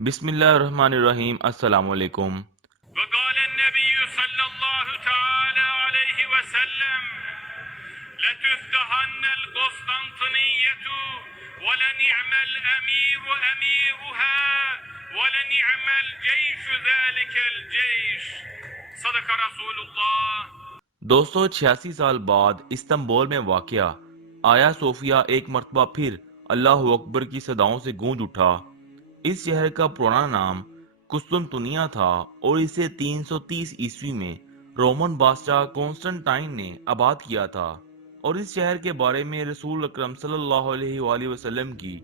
بسم اللہ الرحمن الرحیم۔ السلام علیکم۔ وقال النبي صلى الله تعالى عليه وسلم لتفتحن القسطنطينية ولنعم الأمير أميرها ولنعم الجيش ذلك الجيش صدق رسول الله۔ 286 سال بعد استنبول میں واقع آیا صوفیہ ایک مرتبہ پھر اللہ اکبر کی صداؤں سے گونج اٹھا۔ اس شہر کا پرانا نام قسطنطنیہ تھا اور اسے 330 عیسوی میں رومن بادشاہ کانسٹنٹائن نے آباد کیا تھا، اور اس شہر کے بارے میں رسول اکرم صلی اللہ علیہ وآلہ وسلم کی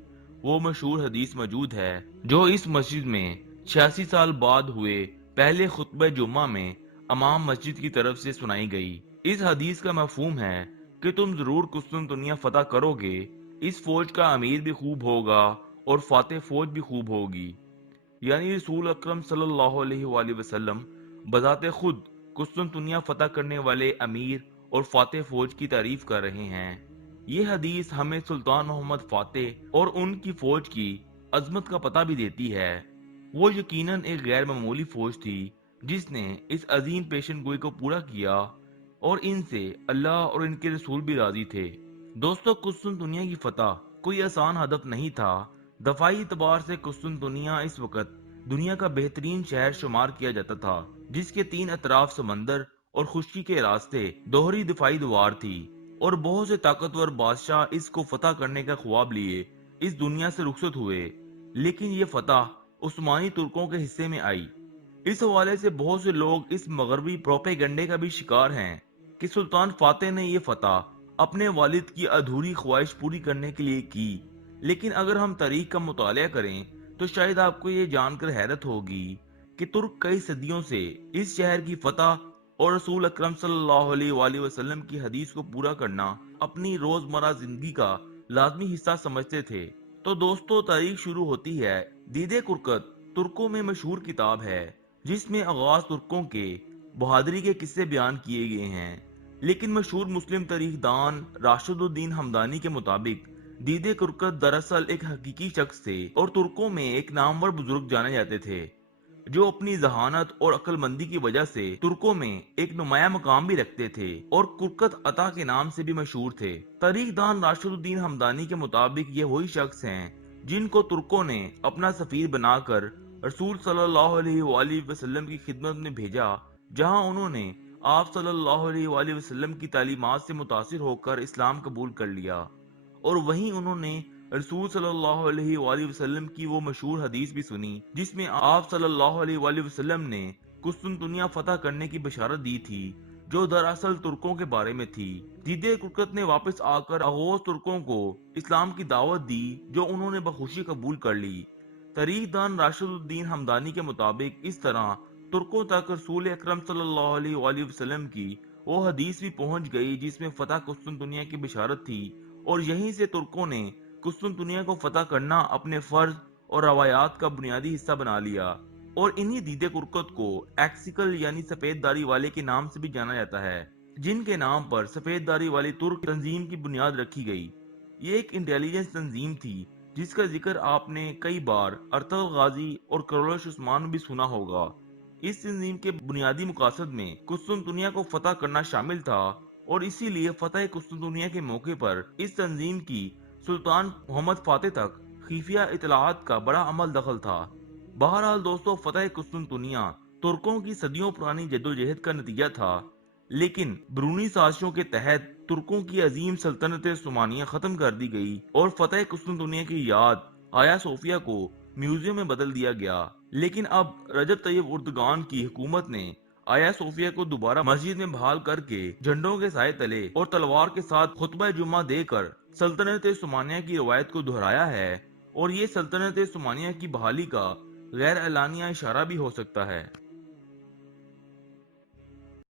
وہ مشہور حدیث موجود ہے جو اس مسجد میں 86 سال بعد ہوئے پہلے خطبہ جمعہ میں امام مسجد کی طرف سے سنائی گئی۔ اس حدیث کا مفہوم ہے کہ تم ضرور قسطنطنیہ فتح کرو گے، اس فوج کا امیر بھی خوب ہوگا اور فاتح فوج بھی خوب ہوگی۔ یعنی رسول اکرم صلی اللہ علیہ وآلہ وسلم بذات خود قسطنطنیہ فتح کرنے والے امیر اور فاتح فوج کی تعریف کر رہے ہیں۔ یہ حدیث ہمیں سلطان محمد فاتح اور ان کی فوج کی عظمت کا پتہ بھی دیتی ہے۔ وہ یقیناً ایک غیر معمولی فوج تھی جس نے اس عظیم پیشن گوئی کو پورا کیا، اور ان سے اللہ اور ان کے رسول بھی راضی تھے۔ دوستو، قسطنطنیہ کی فتح کوئی آسان ہدف نہیں تھا۔ دفاعی اعتبار سے قسطنطنیہ اس وقت دنیا کا بہترین شہر شمار کیا جاتا تھا، جس کے 3 اطراف سمندر اور خشکی کے راستے، دوہری دفاعی دیوار تھی، اور بہت سے طاقتور بادشاہ اس کو فتح کرنے کا خواب لیے اس دنیا سے رخصت ہوئے، لیکن یہ فتح عثمانی ترکوں کے حصے میں آئی۔ اس حوالے سے بہت سے لوگ اس مغربی پروپیگنڈے کا بھی شکار ہیں کہ سلطان فاتح نے یہ فتح اپنے والد کی ادھوری خواہش پوری کرنے کے لیے کی، لیکن اگر ہم تاریخ کا مطالعہ کریں تو شاید آپ کو یہ جان کر حیرت ہوگی کہ ترک کئی صدیوں سے اس شہر کی فتح اور رسول اکرم صلی اللہ علیہ وآلہ وسلم کی حدیث کو پورا کرنا اپنی روزمرہ زندگی کا لازمی حصہ سمجھتے تھے۔ تو دوستو، تاریخ شروع ہوتی ہے۔ دیدِ کرکت ترکوں میں مشہور کتاب ہے جس میں آغاز ترکوں کے بہادری کے قصے بیان کیے گئے ہیں، لیکن مشہور مسلم تاریخ دان راشد الدین ہمدانی کے مطابق دیدِ کرکت دراصل ایک حقیقی شخص تھے، اور ترکوں میں ایک نامور بزرگ جانے جاتے تھے جو اپنی ذہانت اور عقل مندی کی وجہ سے ترکوں میں ایک نمایاں مقام بھی رکھتے تھے اور کرکت عطا کے نام سے بھی مشہور تھے۔ تاریخ دان راشد الدین ہمدانی کے مطابق یہ وہی شخص ہیں جن کو ترکوں نے اپنا سفیر بنا کر رسول صلی اللہ علیہ وآلہ وسلم کی خدمت میں بھیجا، جہاں انہوں نے آپ صلی اللہ علیہ وآلہ وسلم کی تعلیمات سے متاثر ہو کر اسلام قبول کر لیا، اور وہیں انہوں نے رسول صلی اللہ علیہ وآلہ وسلم کی وہ مشہور حدیث بھی سنی جس میں آپ صلی اللہ علیہ وآلہ وسلم نے قسطنطنیہ فتح کرنے کی بشارت دی تھی، جو دراصل ترکوں کے بارے میں تھی۔ دیدِ کرکت نے واپس آ کر آغوز ترکوں کو اسلام کی دعوت دی، جو انہوں نے بخوشی قبول کر لی۔ تاریخ دان راشد الدین ہمدانی کے مطابق اس طرح ترکوں تک رسول اکرم صلی اللہ علیہ وآلہ وسلم کی وہ حدیث بھی پہنچ گئی جس میں فتح قسطنطنیہ کی بشارت تھی، اور یہیں سے ترکوں نے قسطنطنیہ کو فتح کرنا اپنے فرض اور روایات کا بنیادی حصہ بنا لیا، اور انہی دیدِ کرکت کو ایکسیکل یعنی سفید داڑھی والے کے نام سے بھی جانا جاتا ہے، جن کے نام پر سفید داڑھی والی ترک تنظیم کی بنیاد رکھی گئی۔ یہ ایک انٹیلیجنس تنظیم تھی جس کا ذکر آپ نے کئی بار ارطغرل غازی اور کرولش عثمان بھی سنا ہوگا۔ اس تنظیم کے بنیادی مقاصد میں قسطنطنیہ کو فتح کرنا شامل تھا، اور اسی لیے فتح قسطنطنیہ کے موقع پر اس تنظیم کی سلطان محمد فاتح تک خفیہ اطلاعات کا بڑا عمل دخل تھا۔ بہرحال دوستو، فتح قسطنطنیہ ترکوں کی صدیوں پرانی جدوجہد کا نتیجہ تھا، لیکن بیرونی سازشوں کے تحت ترکوں کی عظیم سلطنت عثمانیہ ختم کر دی گئی، اور فتح قسطنطنیہ کی یاد آیا صوفیہ کو میوزیم میں بدل دیا گیا۔ لیکن اب رجب طیب اردگان کی حکومت نے آیا صوفیہ کو دوبارہ مسجد میں بحال کر کے جھنڈوں کے سائے تلے اور تلوار کے ساتھ خطبہ جمعہ دے کر سلطنت عثمانیہ کی روایت کو دہرایا ہے، اور یہ سلطنت عثمانیہ کی بحالی کا غیر اعلانیہ اشارہ بھی ہو سکتا ہے۔